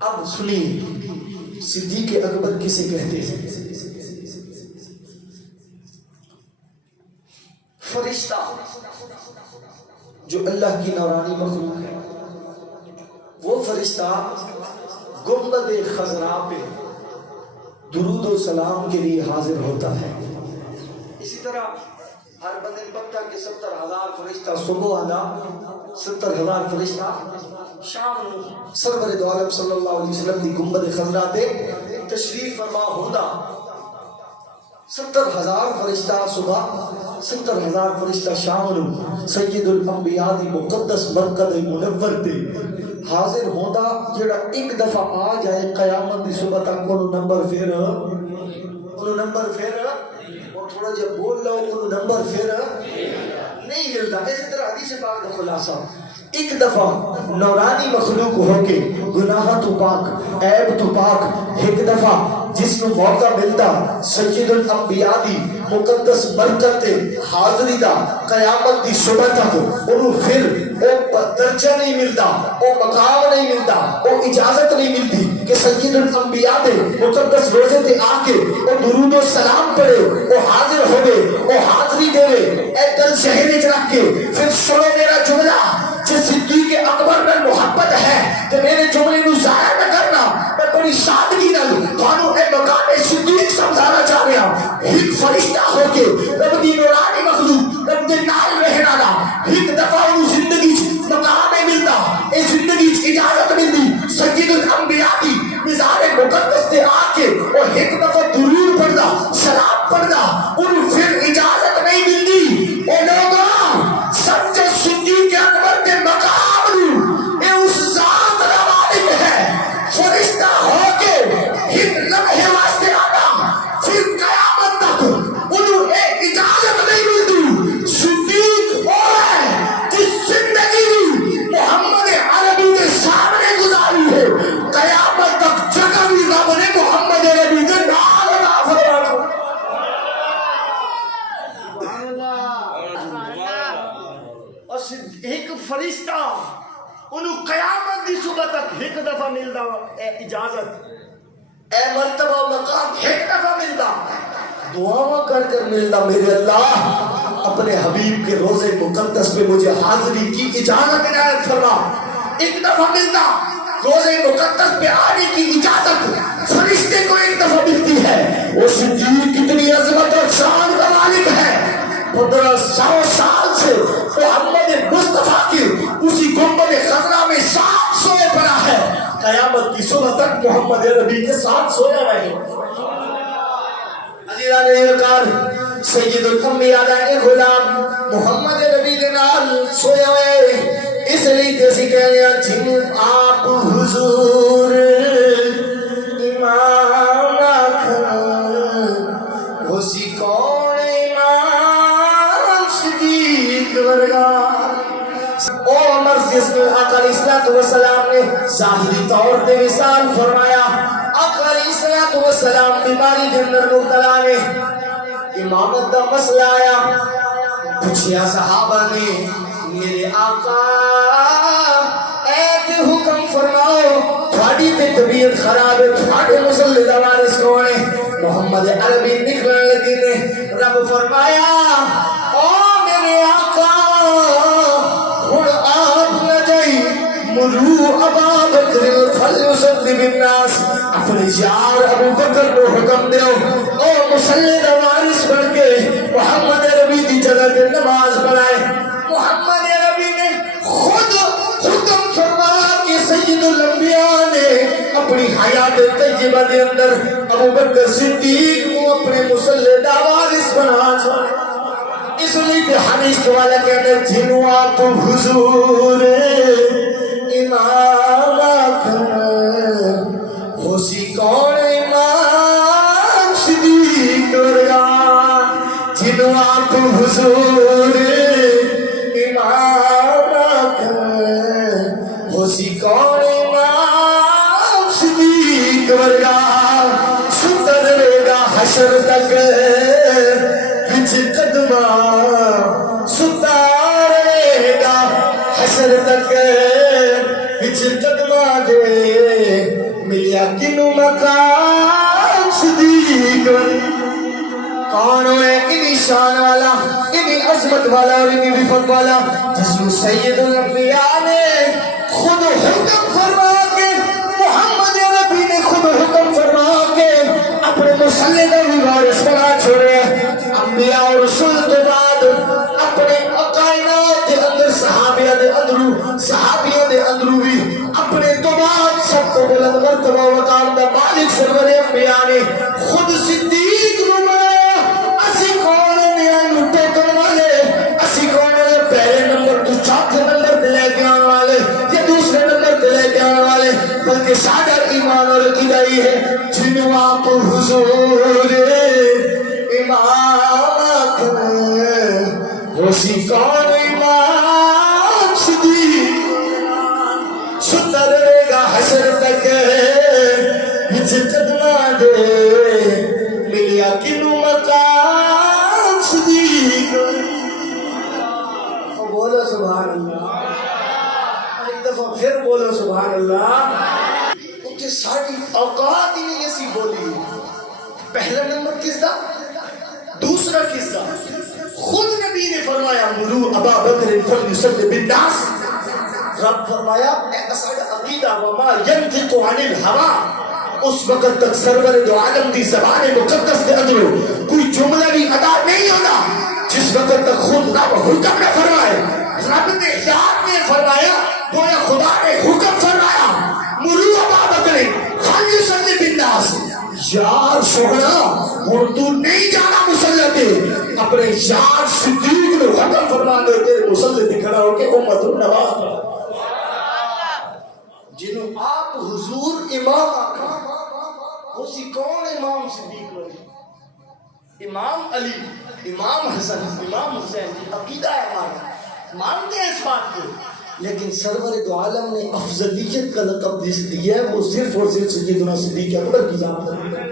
اب سنیے صدیق اکبر کسے کہتے ہیں؟ فرشتہ جو اللہ کی نورانی مخلوق ہے، وہ فرشتہ گنبد خضرا پہ درود و سلام کے لیے حاضر ہوتا ہے۔ اسی طرح ہر بندے پتہ کہ 70,000 فرشتہ صبح آنا، 70,000 فرشتہ شام سرور دو عالم صلی اللہ علیہ وسلم دی گنبد خضرا تے تشریف فرما ہوتا۔ 70,000 فرشتہ صبح، 70,000 فرشتہ شام سید الانبیاء دی مقدس مرکز منور تے حاضر ہوتا، جڑا ایک دفعہ آ جائے قیامت دی صبح تک انہوں نمبر پھر اور تھوڑا جب بول لو انہوں نمبر پھر نہیں ملتا۔ اسی طرح حدیث پاک کا خلاصہ، ایک دفعہ نورانی مخلوق ہو کے گناہ تو پاک، عیب تو پاک، ایک دفعہ جس نو موقع ملتا سید الانبیاء دی مقدس برکت تے حاضری دا قیامت دی صبح تک انہوں پھر او درجہ نہیں ملتا، او مقام نہیں ملتا، او اجازت نہیں ملتی کہ سید الانبیاء دے مقدس روزے تے آ کے او درود و سلام پڑھے، او حاضر ہوئے، او حاضری دے اے دل شہر وچ رکھ کے پھر سنو میرا جملہ، جس صدیق اکبر میں محبت ہے کہ میرے جملے نو ضائع نہ کرنا، میں بڑی سادگی نال تھانوں اے مقام صدیق سمجھانا چاہ رہا ہوں۔ ایک فرشتہ ہو کے رب دی نورانی مخلوق رب دے نال رہنا نا، ایک دفعہ انہوں زندگی مقام نہیں ملتا، اے زندگی اجازت ملتی سید الانبیاء دی مزار مقدس تے آ کے اور ایک دفعہ درود پڑھنا، سلام پڑھنا، انہوں پھر اجازت نہیں ملتی۔ اے لوگاں سچے صدیق اکبر کے مقام نو اے اس ذات دا مالک ہے، فرشتہ ہو کے ایک لمحے واسطے آنا، پھر قیامت تک انہوں اے اجازت نہیں ملتی۔ صدیق وہ ہے جس زندگی محمد عربی کے سامنے گزاری ہے، قیامت تک جگہ بھی رب نے محمد عربی کے نال عطا فرمایا۔ اور ایک فرشتہ انہوں قیامت دی صبح تک ایک دفعہ ملتا اے اجازت، اے مرتبہ مقام ایک دفعہ ملتا، دعاواں کر کر ملتا میرے اللہ اپنے حبیب کے روزے مقدس پہ مجھے حاضری کی اجازت عنایت فرما۔ ایک دفعہ ملتا روزے مقدس پہ آنے کی اجازت فرشتے کو ایک دفعہ ملتی ہے۔ وہ صدیق کتنی عظمت اور شان کا مالک ہے، 1500 سال سے محمد مصطفیٰ کی اسی گنبد خضرا میں ساتھ سوئے پڑا ہے، قیامت کی صبح تک محمد نبی کے ساتھ سویا رہے۔ عزیزان یکار سید الانبیاء دا ایک غلام محمد نبی کے نال سویا ہوئے، اس لیے جیسی کہنے جن آپ حضور امام آکھن اسی کون امام صدیق ورگا۔ او عمر جس میں آقا علیہ السلام نے ظاہری طور پہ وصال فرمایا، آقا علیہ السلام بیماری کے اندر مبتلا نے، امامت دا مسئلہ آیا، پوچھیا صحابہ نے میرے آقا ایک حکم فرماؤ، تھوڑی تے طبیعت خراب ہے، تھوڑے مسئلے دا وارث کون ہے؟ محمد عربی نکلنے لگی نے، رب فرمایا او میرے آقا ہن آپ نہ جائی، مرو ابا بکر فلیصلی بالناس، اپنے یار ابو بکر کو حکم دیو او مسلح دا وارث بن کے محمد عربی دی جگہ تے نماز پڑھائے۔ محمد عربی نے خود حکم فرمایا کہ سید الانبیاء نے اپنی حیات طیبہ دے اندر ابو بکر صدیق کو اپنے مسلح دا وارث بنا چھوڑا۔ اس لیے کہ حدیث کے والا کہتے ہیں جنو آپ حضور امام آکھن ہوسی کون امام صدیق ورگا، جنو آپ حضور امام آکھن ہوسی کون امام صدیق ورگا، ستر رہے گا حشر تک وچ قدمہ، ستار رہے گا حشر تک وچ قدمہ دے کنو مقام صدیق کون ہے انہی شان والا انہی عظمت والا اور انہی رفت والا جس میں سید الانبیاء نے خود حکم فرما کے محمد نبی نے خود حکم فرما کے اپنے مسلح نبی وارث بنا چھوڑے انبیاء اور رسول کے بعد اپنے کائنات کے اندر صحابیوں دے اندرو بھی اپنے تو بعد سب کو بلند مرتبہ وقار دا مالک سرور انبیاء نے خود صدیق نو بنایا اسی کون انبیاء نو ٹوکن والے اسی کون پہلے نمبر تو چوتھے نمبر دے لے کے آنے والے یا دوسرے نمبر دے لے کے آنے والے بلکہ سادہ ایمان اور عقیدہ ہی ہے جنوں آپ حضور امام اسی کون امام صدیق سنتا رہے گا حشر تک پیچھے قدمہ دے ملیا کنو مقام صدیق بولو سبحان اللہ ایک دفعہ پھر بولو سبحان اللہ کہ ساری اوقات ہی نہیں ایسی بولی پہلا نمبر کس دا دوسرا کس دا خود نبی نے فرمایا مرو ابا بکر فلیصلی بالناس رب فرمایا اے اساڑ عقیدہ وما ینطق عن الہوا اس وقت تک سرور دو عالم دی زبان مقدس دے اندرو کوئی جملہ بھی ادا نہیں ہونا جس وقت تک خود رب حکم نہ فرمائے رب نے ذات نے فرمایا گویا خدا نے حکم فرمایا مرو ابا بکر فلیصلی بالناس یار سونا اور تو نہیں جانا مسلح کے اپنے یار صدیق نے حکم فرما دے تیرے مسلح پہ کھڑا ہو کے امت النواز پڑھا جنہوں آپ حضور امام آقا اسی کون امام صدیق لوگ امام علی امام حسن امام حسین عقیدہ ہے ہمارا مانتے ہیں اس بات کو لیکن سرور دو عالم نے افضلیت کا لقب جس دیا ہے وہ صرف اور صرف سیدنا صدیق اکبر کی ذات ہے